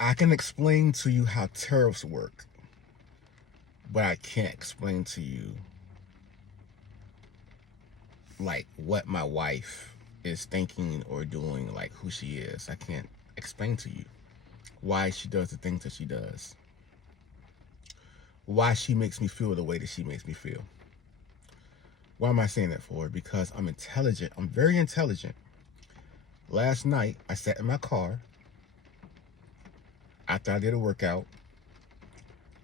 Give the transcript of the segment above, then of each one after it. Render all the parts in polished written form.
I can explain to you how tariffs work, but I can't explain to you like what my wife is thinking or doing, like who she is. I can't explain to you why she does the things that she does, why she makes me feel the way that she makes me feel. Why am I saying that for? Because I'm intelligent. I'm very intelligent. Last night, I sat in my car after I did a workout.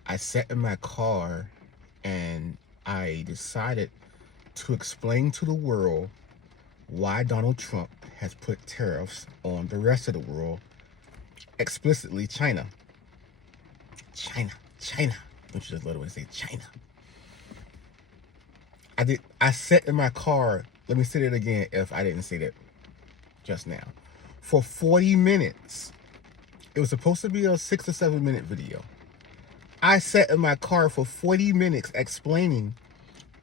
I sat in my car and I decided to explain to the world why Donald Trump has put tariffs on the rest of the world, explicitly China. China, China. Don't you just love the way they say China? I sat in my car. Let me say that again if I didn't say that just now. For 40 minutes. It was supposed to be a 6 or 7 minute video. I sat in my car for 40 minutes explaining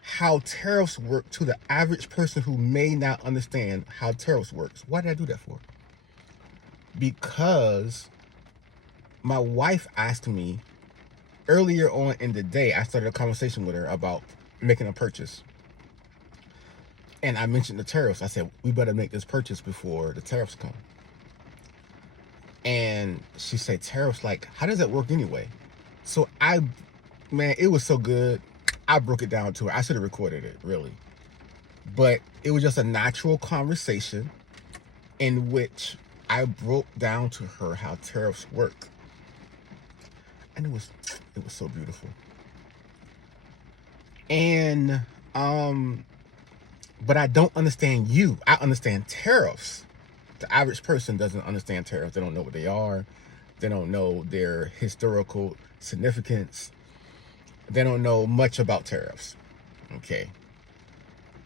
how tariffs work to the average person who may not understand how tariffs works. Why did I do that for? Because my wife asked me earlier on in the day. I started a conversation with her about making a purchase. And I mentioned the tariffs. I said, we better make this purchase before the tariffs come. And she said, tariffs, like, how does that work anyway? So man, it was so good. I broke it down to her. I should have recorded it, really. But it was just a natural conversation in which I broke down to her how tariffs work. And it was so beautiful. And but I don't understand you. I understand tariffs. The average person doesn't understand tariffs. They don't know what they are. They don't know their historical significance. They don't know much about tariffs. Okay.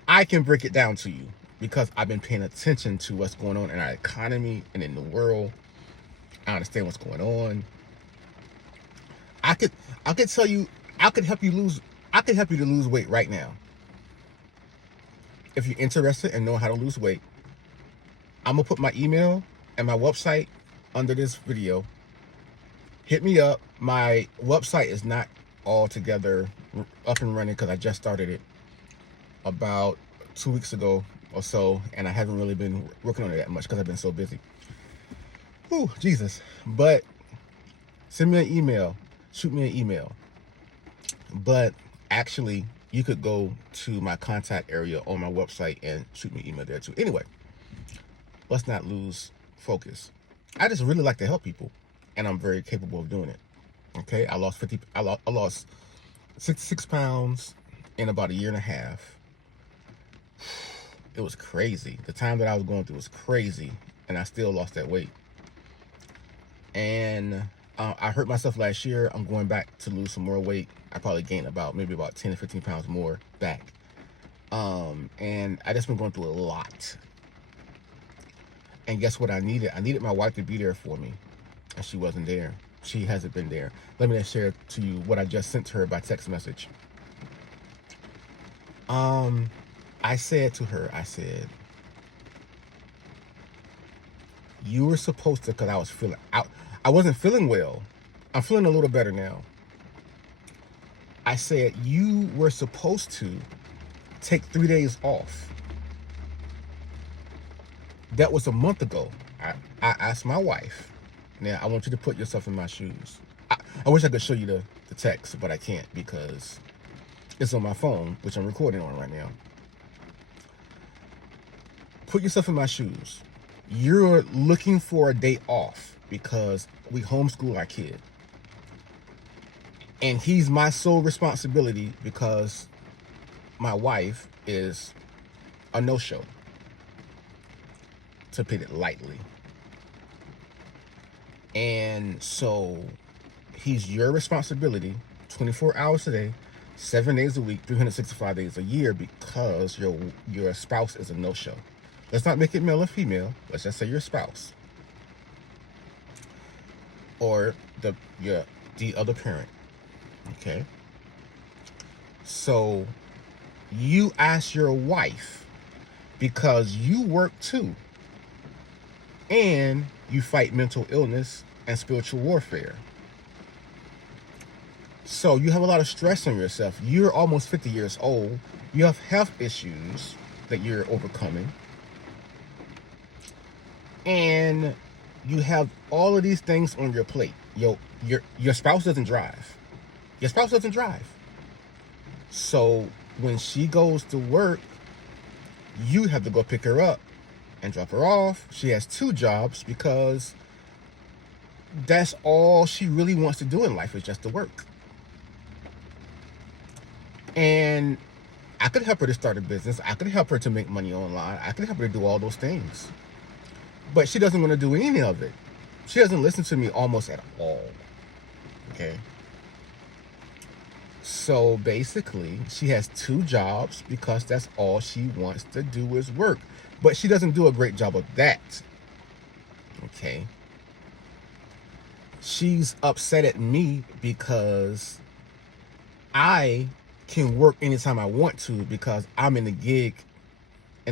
I can break it down to you because I've been paying attention to what's going on in our economy and in the world. I understand what's going on. I could tell you, I could help you to lose weight right now. If you're interested in knowing how to lose weight, I'm gonna put my email and my website under this video. Hit me up. My website is not all together up and running because I just started it about 2 weeks ago or so, and I haven't really been working on it that much because I've been so busy. Whew, Jesus. But send me an email. Shoot me an email. But actually, you could go to my contact area on my website and shoot me an email there too. Anyway, let's not lose focus. I just really like to help people, and I'm very capable of doing it. Okay, I lost 66 pounds in about a year and a half. It was crazy. The time that I was going through was crazy, and I still lost that weight. And I hurt myself last year. I'm going back to lose some more weight. I probably gained maybe about 10 to 15 pounds more back. And I just been going through a lot. And guess what I needed? I needed my wife to be there for me, and she wasn't there. She hasn't been there. Let me just share to you what I just sent to her by text message. I said to her, I said, you were supposed to, because I was feeling out. I wasn't feeling well. I'm feeling a little better now. I said, you were supposed to take 3 days off. That was a month ago. I asked my wife, now I want you to put yourself in my shoes. I wish I could show you the text, but I can't because it's on my phone, which I'm recording on right now. Put yourself in my shoes. You're looking for a day off because we homeschool our kid. And he's my sole responsibility because my wife is a no-show, to put it lightly. And so he's your responsibility 24 hours a day, 7 days a week, 365 days a year, because your spouse is a no-show. Let's not make it male or female. Let's just say your spouse or the other parent. Okay. So you ask your wife because you work too, and you fight mental illness and spiritual warfare. So you have a lot of stress on yourself. You're almost 50 years old. You have health issues that you're overcoming. And you have all of these things on your plate. Your spouse doesn't drive. Your spouse doesn't drive. So when she goes to work, you have to go pick her up and drop her off. She has 2 jobs because that's all she really wants to do in life is just to work. And I could help her to start a business. I could help her to make money online. I could help her to do all those things. But she doesn't want to do any of it. She doesn't listen to me almost at all. Okay? So basically, she has 2 jobs because that's all she wants to do is work. But she doesn't do a great job of that. Okay? She's upset at me because I can work anytime I want to because I'm in the gig, I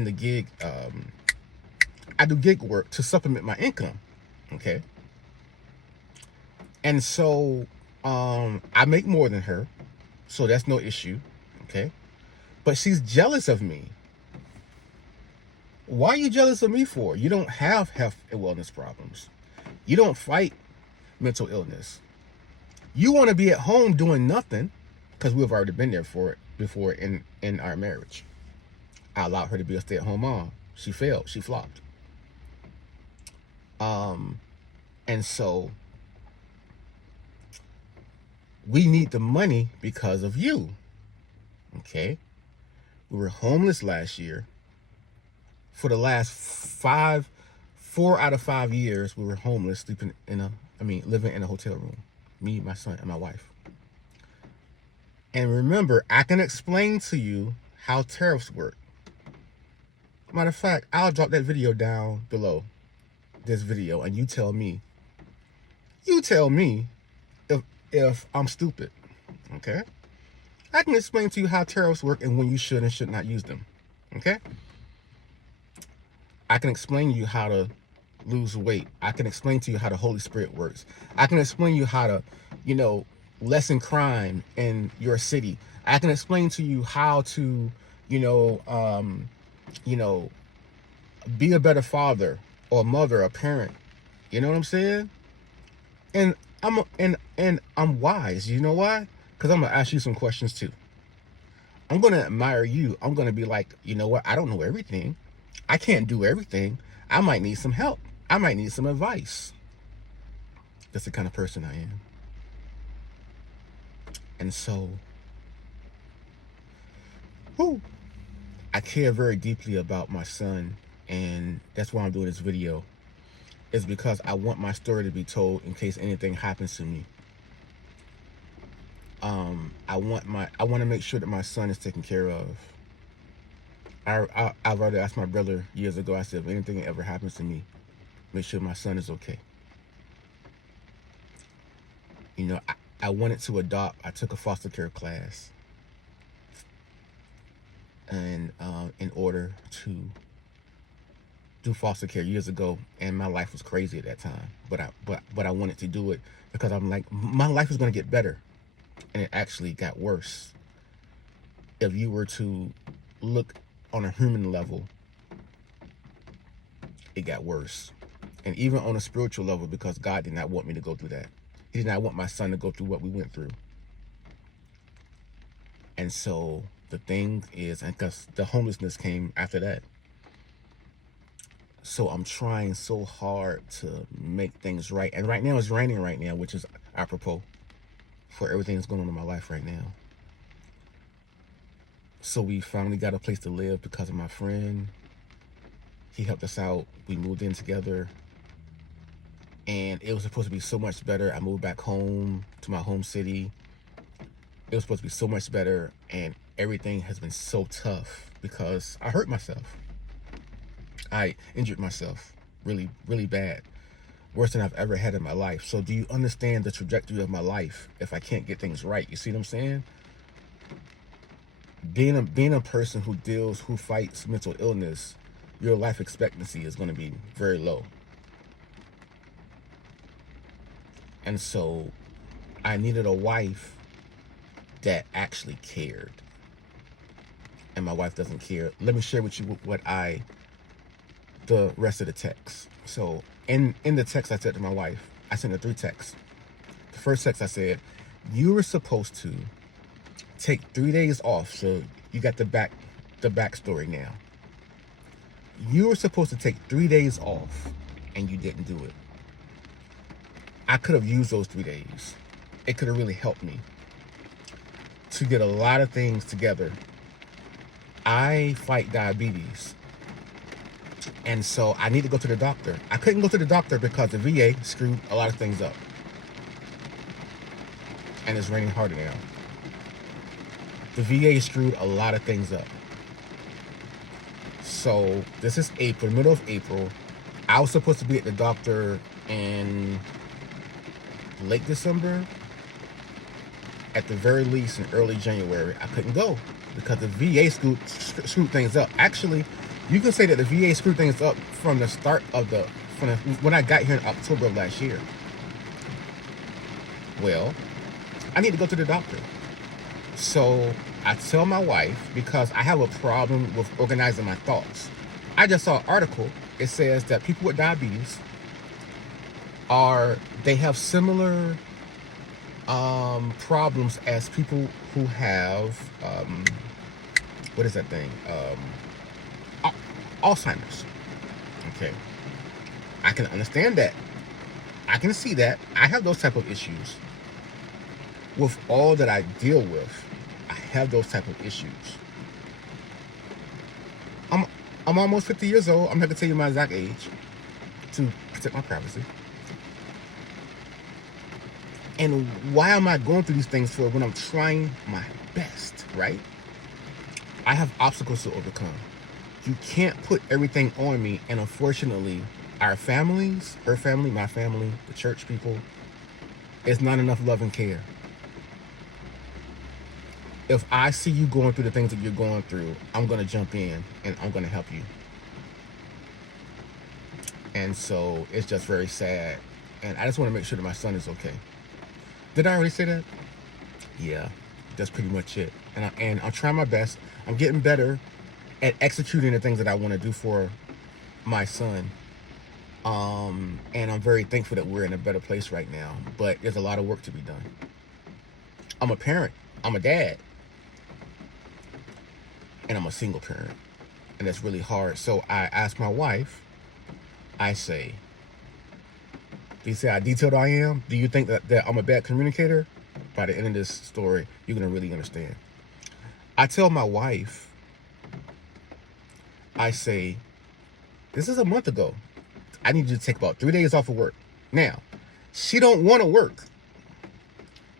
do gig work to supplement my income. Okay? And so I make more than her, so that's no issue. Okay? But she's jealous of me. Why are you jealous of me for? You don't have health and wellness problems. You don't fight mental illness. You want to be at home doing nothing because we've already been there for it before in our marriage. I allowed her to be a stay-at-home mom. She failed. She flopped. And so we need the money because of you. Okay? We were homeless last year. For the last 4 out of 5 years, we were homeless, living in a hotel room. Me, my son, and my wife. And remember, I can explain to you how tariffs work. Matter of fact, I'll drop that video down below this video, and you tell me if I'm stupid. Okay? I can explain to you how tariffs work and when you should and should not use them. Okay? I can explain to you how to lose weight. I can explain to you how the Holy Spirit works. I can explain to you how to, lessen crime in your city. I can explain to you how to, be a better father or mother or parent. You know what I'm saying? And I'm wise. You know why? Because I'm gonna ask you some questions too. I'm gonna admire you. I'm gonna be like, you know what? I don't know everything. I can't do everything. I might need some help. I might need some advice. That's the kind of person I am. And so, I care very deeply about my son, and that's why I'm doing this video. Is because I want my story to be told in case anything happens to me. I want to make sure that my son is taken care of. I've already asked my brother years ago. I said, if anything ever happens to me, make sure my son is okay. I wanted to adopt. I took a foster care class, and in order to do foster care years ago, and my life was crazy at that time. But I wanted to do it because I'm like, my life is going to get better, and it actually got worse. If you were to look on a human level, it got worse. And even on a spiritual level, because God did not want me to go through that. He did not want my son to go through what we went through. And so the thing is, and because the homelessness came after that. So I'm trying so hard to make things right. And right now it's raining right now, which is apropos for everything that's going on in my life right now. So we finally got a place to live because of my friend. He helped us out. We moved in together. And it was supposed to be so much better. I moved back home to my home city. It was supposed to be so much better. And everything has been so tough because I hurt myself. I injured myself really, really bad. Worse than I've ever had in my life. So do you understand the trajectory of my life if I can't get things right? You see what I'm saying? Being a person who fights mental illness, your life expectancy is going to be very low. And so I needed a wife that actually cared. And my wife doesn't care. Let me share with you the rest of the text. So in the text I said to my wife, I sent her 3 texts. The first text I said, you were supposed to take 3 days off. So you got the backstory now. You were supposed to take 3 days off and you didn't do it. I could have used those 3 days. It could have really helped me to get a lot of things together. I fight diabetes. And so I need to go to the doctor. I couldn't go to the doctor because the VA screwed a lot of things up. And it's raining harder now. The VA screwed a lot of things up. So this is April, middle of April. I was supposed to be at the doctor in late December. At the very least in early January. I couldn't go because the VA screwed things up. Actually, you can say that the VA screwed things up from the start of when I got here in October of last year. Well, I need to go to the doctor. So I tell my wife, because I have a problem with organizing my thoughts. I just saw an article. It says that people with diabetes they have similar problems as people who have what is that thing? Alzheimer's. Okay. I can understand that. I can see that. I have those type of issues. With all that I deal with, I have those type of issues. I'm almost 50 years old. I'm not gonna tell you my exact age to protect my privacy. And why am I going through these things for when I'm trying my best, right? I have obstacles to overcome. You can't put everything on me, and unfortunately, our families, her family, my family, the church people, it's not enough love and care. If I see you going through the things that you're going through, I'm going to jump in and I'm going to help you. And so it's just very sad. And I just want to make sure that my son is okay. Did I already say that? Yeah, that's pretty much it. And I'm trying my best. I'm getting better at executing the things that I want to do for my son. And I'm very thankful that we're in a better place right now. But there's a lot of work to be done. I'm a parent. I'm a dad. And I'm a single parent. And that's really hard. So I asked my wife, I say, do you see how detailed I am? Do you think that I'm a bad communicator? By the end of this story, you're going to really understand. I tell my wife, I say, this is a month ago. I need you to take about 3 days off of work. Now, she don't want to work,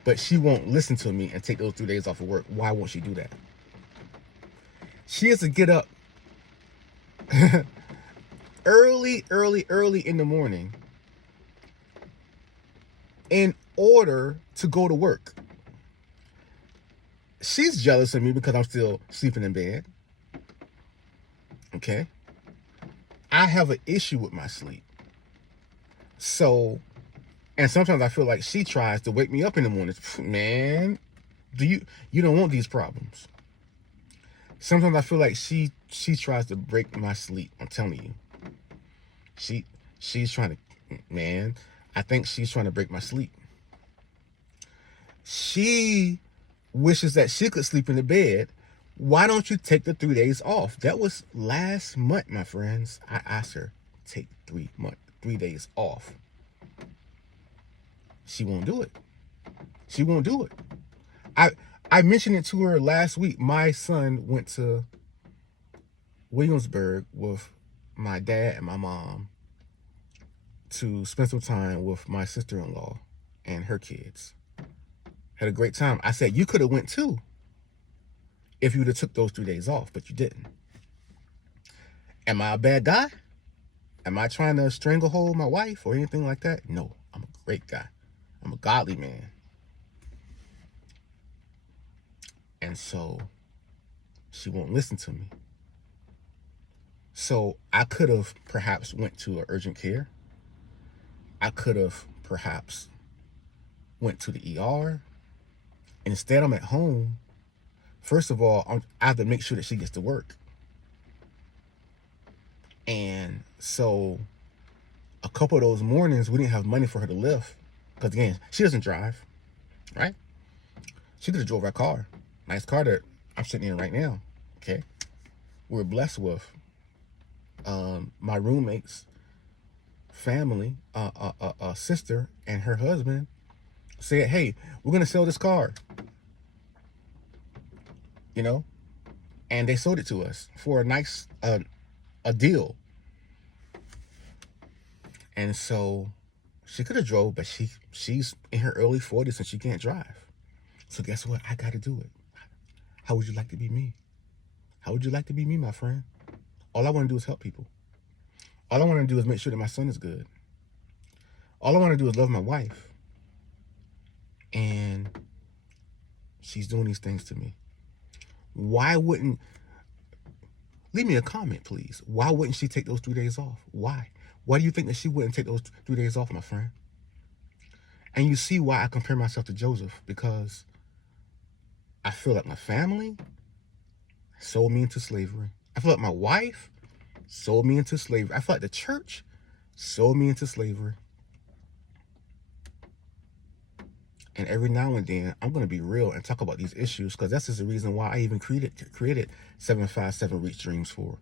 but she won't listen to me and take those 3 days off of work. Why won't she do that? She has to get up early in the morning in order to go to work. She's jealous of me because I'm still sleeping in bed. Okay? I have an issue with my sleep. So, and sometimes I feel like she tries to wake me up in the morning. Man, you don't want these problems. Sometimes I feel like she tries to break my sleep. I'm telling you. She's trying to, man, I think she's trying to break my sleep. She wishes that she could sleep in the bed. Why don't you take the 3 days off? That was last month, my friends. I asked her, take 3 days off. She won't do it. She won't do it. I mentioned it to her last week. My son went to Williamsburg with my dad and my mom to spend some time with my sister-in-law and her kids. Had a great time. I said, you could have went too if you would have took those 3 days off, but you didn't. Am I a bad guy? Am I trying to stranglehold my wife or anything like that? No, I'm a great guy. I'm a godly man. And so she won't listen to me. So I could have perhaps went to an urgent care. I could have perhaps went to the ER. Instead, I'm at home. First of all, I have to make sure that she gets to work. And so a couple of those mornings, we didn't have money for her to lift. Because again, she doesn't drive, right? She could have drove our car. Nice car that I'm sitting in right now, okay? We're blessed with my roommate's family, sister and her husband said, hey, we're going to sell this car, you know? And they sold it to us for a nice, a deal. And so she could have drove, but she's in her early 40s and she can't drive. So guess what? I got to do it. How would you like to be me? How would you like to be me, my friend? All I want to do is help people. All I want to do is make sure that my son is good. All I want to do is love my wife. And she's doing these things to me. Why wouldn't, leave me a comment, please. Why wouldn't she take those 3 days off? Why? Why do you think that she wouldn't take those 3 days off, my friend? And you see why I compare myself to Joseph, because I feel like my family sold me into slavery. I feel like my wife sold me into slavery. I feel like the church sold me into slavery. And every now and then, I'm going to be real and talk about these issues, because that's just the reason why I even created 757 Reach Dreams for.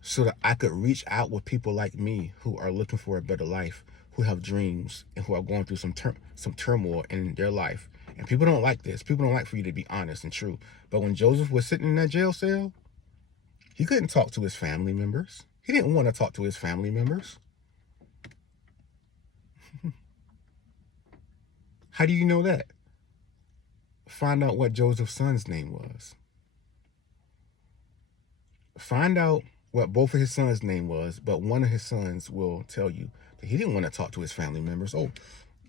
So that I could reach out with people like me who are looking for a better life, who have dreams, and who are going through some turmoil in their life. And people don't like this. People don't like for you to be honest and true. But when Joseph was sitting in that jail cell, he couldn't talk to his family members. He didn't want to talk to his family members. How do you know that? Find out what Joseph's son's name was. Find out what both of his sons' name was, but one of his sons will tell you that he didn't want to talk to his family members. Oh,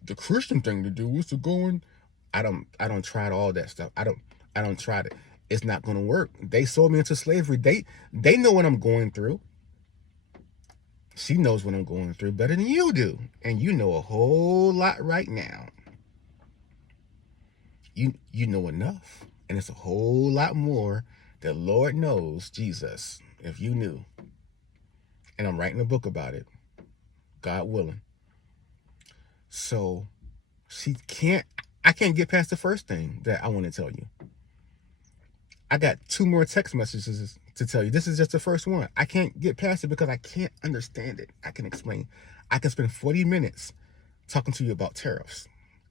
the Christian thing to do was to go and I don't try all that stuff. I don't try it. It's not going to work. They sold me into slavery. They know what I'm going through. She knows what I'm going through better than you do, and you know a whole lot right now. You know enough, and it's a whole lot more that Lord knows, Jesus, if you knew. And I'm writing a book about it, God willing. So I can't get past the first thing that I want to tell you. I got 2 more text messages to tell you. This is just the first one. I can't get past it because I can't understand it. I can explain. I can spend 40 minutes talking to you about tariffs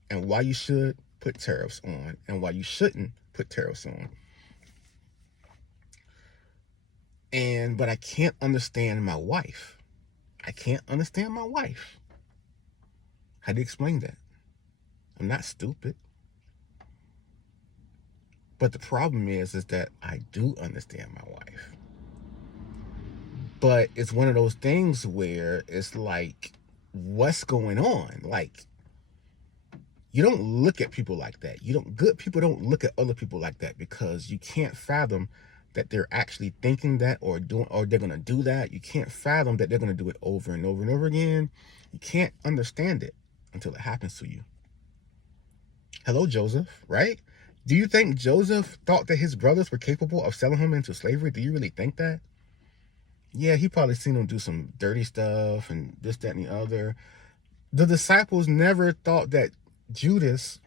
and why you should put tariffs on and why you shouldn't put tariffs on. But I can't understand my wife. I can't understand my wife. How do you explain that? I'm not stupid. But the problem is that I do understand my wife. But it's one of those things where it's like, what's going on? Like, you don't look at people like that. Good people don't look at other people like that, because you can't fathom that they're actually thinking that or they're going to do that. You can't fathom that they're going to do it over and over and over again. You can't understand it until it happens to you. Hello, Joseph, right? Do you think Joseph thought that his brothers were capable of selling him into slavery? Do you really think that? Yeah, he probably seen him do some dirty stuff and this, that, and the other. The disciples never thought that Judas,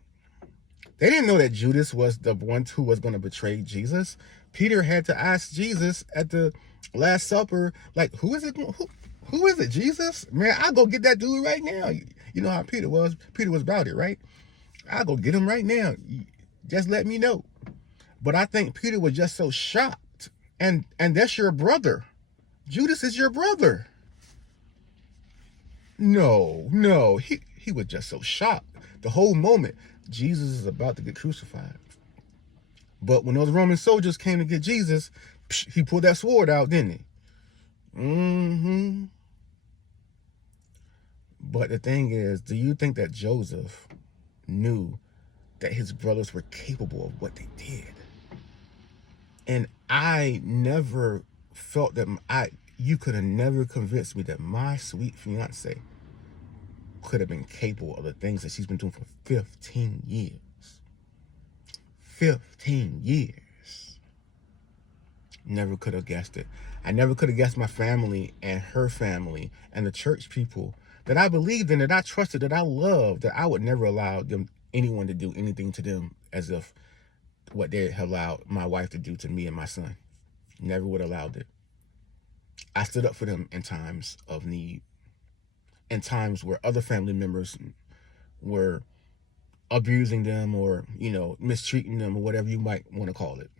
they didn't know that Judas was the one who was going to betray Jesus. Peter had to ask Jesus at the Last Supper, like, who is it? Who is it, Jesus? Man, I'll go get that dude right now. You know how Peter was. Peter was about it, right? I'll go get him right now. Just let me know. But I think Peter was just so shocked. And that's your brother. Judas is your brother. No. He was just so shocked. The whole moment, Jesus is about to get crucified. But when those Roman soldiers came to get Jesus, he pulled that sword out, didn't he? But the thing is, do you think that Joseph knew that his brothers were capable of what they did? And I never felt that you could have never convinced me that my sweet fiance could have been capable of the things that she's been doing for 15 years. 15 years. Never could have guessed it. I never could have guessed my family and her family and the church people that I believed in, that I trusted, that I loved, that I would never allow anyone to do anything to them as if what they had allowed my wife to do to me and my son. Never would have allowed it. I stood up for them in times of need, in times where other family members were abusing them or, mistreating them or whatever you might want to call it.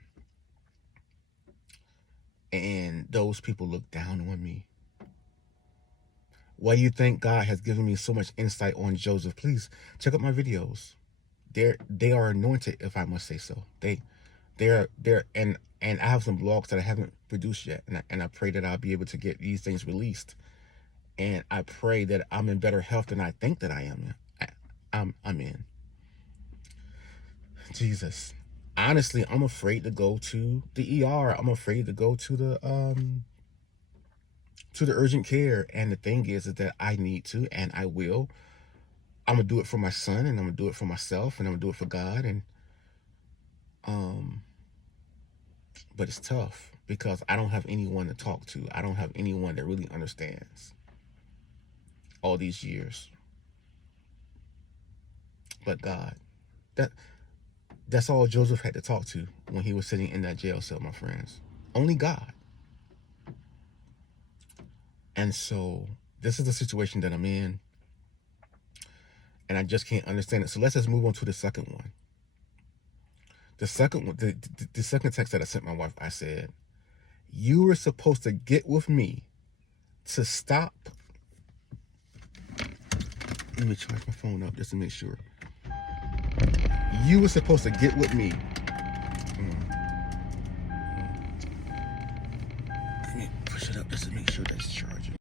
And those people look down on me. Why do you think God has given me so much insight on Joseph? Please check out my videos. They are anointed, if I must say so. They're and I have some blogs that I haven't produced yet, and I pray that I'll be able to get these things released. And I pray that I'm in better health than I think that I am. I'm in. Jesus. Honestly, I'm afraid to go to the ER. I'm afraid to go to the urgent care. And the thing is that I need to, and I will. I'm gonna do it for my son, and I'm gonna do it for myself, and I'm gonna do it for God. And but it's tough because I don't have anyone to talk to. I don't have anyone that really understands all these years. But God. That's all Joseph had to talk to when he was sitting in that jail cell, my friends. Only God. And so this is the situation that I'm in, and I just can't understand it. So let's just move on to the second one. The second one, the second text that I sent my wife, I said, you were supposed to get with me to stop. Let me charge my phone up just to make sure. You were supposed to get with me. Let me push it up just to make sure that's charging.